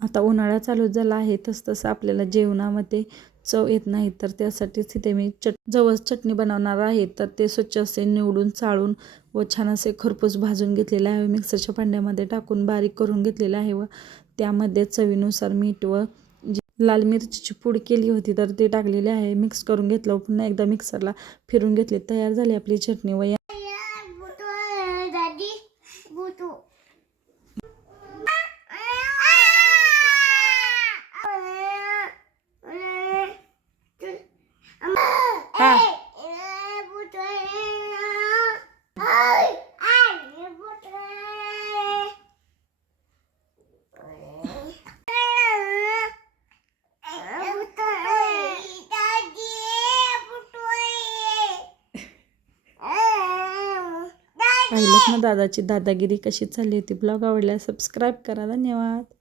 आता उन्हाळा चालू झाला आहे तसं आपल्याला जेवणामध्ये चव येत नाही, तर त्यासाठीच इथे मी जवस चटणी बनवणार आहे. तर ते स्वच्छ असे निवडून चाळून व छान असे खरपूस भाजून घेतलेले आहे. मिक्सरच्या भांड्यामध्ये टाकून बारीक करून घेतलेले आहे व त्यामध्ये चवीनुसार मीठ व लाल मिरचीची पूड केली होती तर ते टाकलेले आहे. मिक्स करून घेतलं, पुन्हा एकदा मिक्सरला फिरून घेतले. तयार झाली आपली चटणी. व पाहिलं ना दादाची दादागिरी कशी चालली होती. ब्लॉग आवडल्यास सबस्क्राईब करा. धन्यवाद.